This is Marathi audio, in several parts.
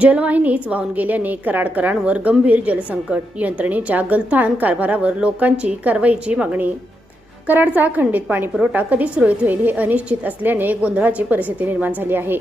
जलवाहिनीच वाहून गेल्याने कराडकरांवर गंभीर जलसंकट, यंत्रणेच्या गलथान कारभारावर लोकांची कारवाईची मागणी. कराडचा खंडित पाणीपुरवठा कधी सुरळीत होईल हे अनिश्चित असल्याने गोंधळाची परिस्थिती निर्माण झाली आहे.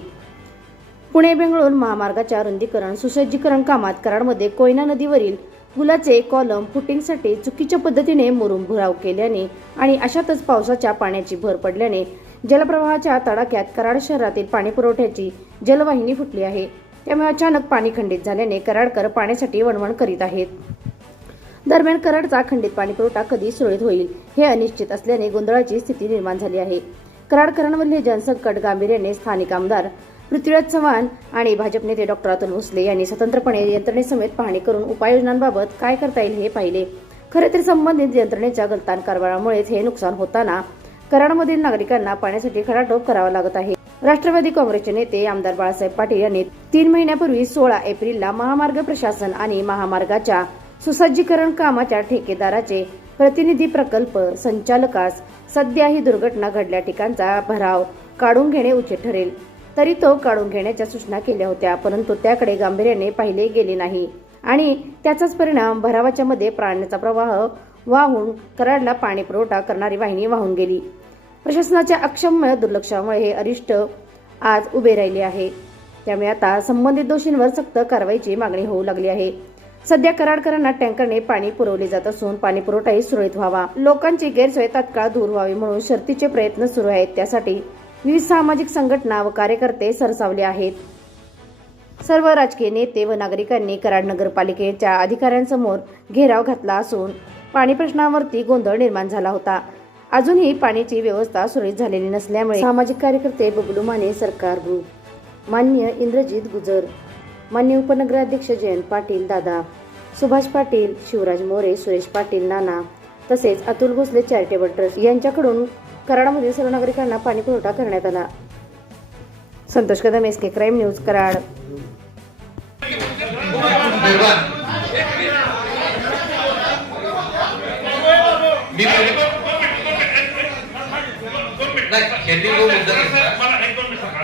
पुणे बेंगळूर महामार्गाच्या रुंदीकरण सुसज्जीकरण कामात कराडमध्ये कोयना नदीवरील पुलाचे कॉलम फुटिंगसाठी चुकीच्या पद्धतीने मुरुम भराव केल्याने आणि अशातच पावसाच्या पाण्याची भर पडल्याने जलप्रवाहाच्या तडाख्यात कराड शहरातील पाणीपुरवठ्याची जलवाहिनी फुटली आहे. त्यामुळे अचानक पाणी खंडित झाल्याने कराडकर पाण्यासाठी वणवण करीत आहेत. दरम्यान कराडचा खंडित पाणीपुरवठा कधी सुरळीत होईल हे अनिश्चित असल्याने गोंधळाची स्थिती निर्माण झाली आहे. कराडकरांमधले जनसंकट गांभीर्याने स्थानिक आमदार पृथ्वीराज चव्हाण आणि भाजप नेते डॉक्टर अतुल भोसले यांनी स्वतंत्रपणे यंत्रणेसमेत पाहणी करून उपाययोजनांबाबत काय करता येईल हे पाहिले. खरे तर संबंधित यंत्रणेच्या गलथान कारभारामुळेच हे नुकसान होताना कराडमधील नागरिकांना पाण्यासाठी खडाटोप करावा लागत आहे. राष्ट्रवादी काँग्रेसचे नेते आमदार बाळासाहेब पाटील यांनी 3 महिन्यापूर्वी 16 एप्रिलला महामार्ग प्रशासन आणि महामार्गाच्या सुसज्जीकरण कामाच्या ठेकेदाराचे प्रतिनिधी प्रकल्प संचालकास सध्या ही दुर्घटना घडल्या ठिकाणचा भराव काढून घेणे उचित ठरेल तरी तो काढून घेण्याच्या सूचना केल्या होत्या, परंतु त्याकडे गांभीर्याने पाहिले गेले नाही आणि त्याचाच परिणाम भरावाच्या मध्ये प्राण्याचा प्रवाह वाहून कराडला पाणी पुरवठा करणारी वाहिनी वाहून गेली. प्रशासनाच्या अक्षम्य दुर्लक्षामुळे हे अरिष्ट आज उभे राहिले आहे. त्यामुळे आता संबंधित दोषींवर सक्त कारवाईची मागणी होऊ लागली आहे. सध्या कराडकरांना टँकरने पाणी पुरवले जात असून पाणी पुरवठाही सुरळीत व्हावा, लोकांची गैरसोय तात्काळ दूर व्हावी म्हणून शर्थीचे प्रयत्न सुरू आहेत. त्यासाठी विविध सामाजिक संघटना व कार्यकर्ते सरसावले आहेत. सर्व राजकीय नेते व नागरिकांनी कराड नगरपालिकेच्या अधिकाऱ्यांसमोर घेराव घातला असून पाणी प्रश्नावरती गोंधळ निर्माण झाला होता. अजूनही पाण्याची व्यवस्था सुरळीत झालेली नसल्यामुळे सामाजिक कार्यकर्ते बबलू माने सरकार ग्रुप, मान्य इंद्रजित गुजर, मान्य उपनगराध्यक्ष जयंत पाटील दादा, सुभाष पाटील, शिवराज मोरे, सुरेश पाटील नाना तसेच अतुल भोसले चॅरिटेबल ट्रस्ट यांच्याकडून कराडमधील सर्व नागरिकांना पाणी पुरवठा करण्यात आला. Santosh Kadam, SK crime news, Karad.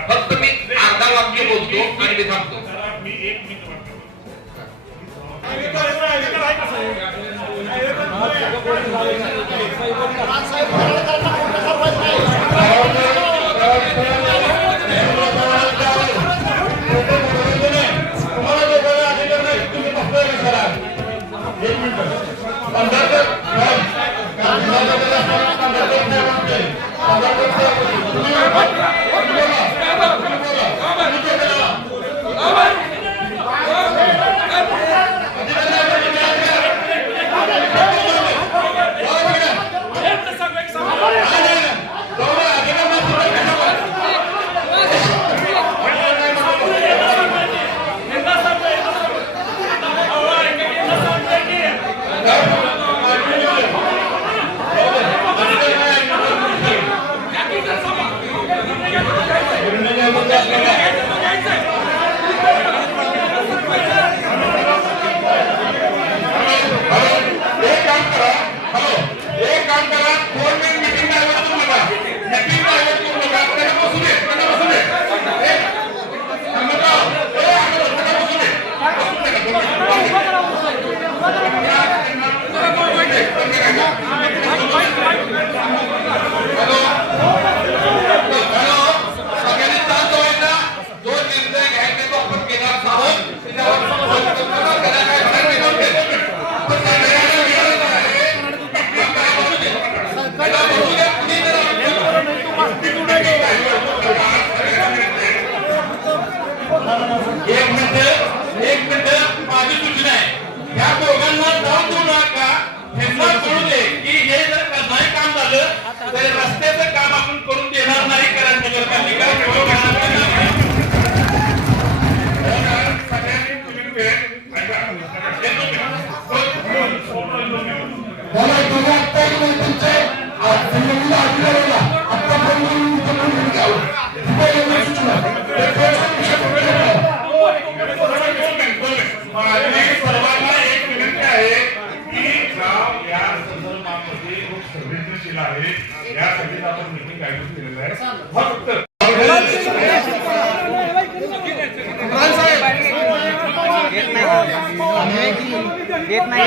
फक्त मी अर्धा वाक्य बोलतो आणि मी थांबतो. एक मिनिट माझी सूचना आहे, या दोघांना जाऊन देऊ नका. ह्यांना कळू दे की हे जर नाही काम झालं तर रस्त्याचं काम आपण करून देणार नाही. कराड नगरपालिका यासाठी आपण मीटिंग आयोजित केलेलं आहे. फक्त आहे की देत नाही.